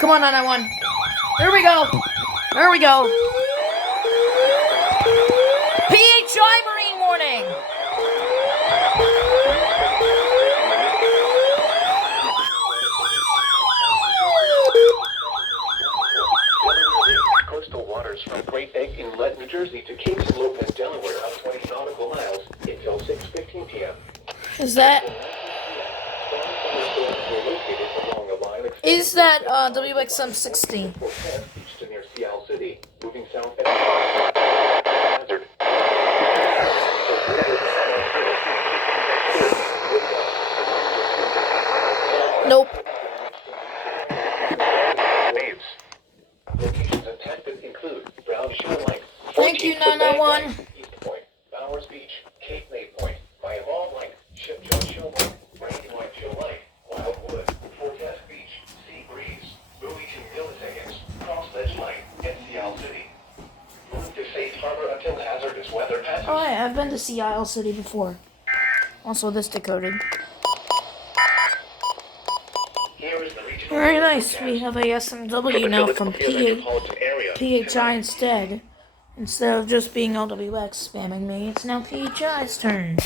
Come on, 991. There we go. There we go. PHI Marine warning. Coastal waters from Great Egg Inlet, New Jersey to Kingston Lopez, Delaware, up 20 nautical miles until 6:15 p.m. Is that WXM 60? Reached near Seattle City, moving south. Nope. Waves. Locations detected include Brown Shoreline, Thank you, 991. East Point, Bowers Beach, Cape May Point, Mayaball Lake, Ship Show Lake, Brandy White Show Lake, Wildwood, Fortest Beach, Sea Breeze, Bloomington Villas, Cross Ledge Lake, and Seattle City. Move to safe harbor until hazardous weather passes. Oh, yeah, I've been to Seattle City before. Also, this decoded. Here is the regional Very weather nice. forecast. We have a SMW now from Metropolitan area. PHI instead. Instead of just being LWX spamming me, it's now PHI's turn.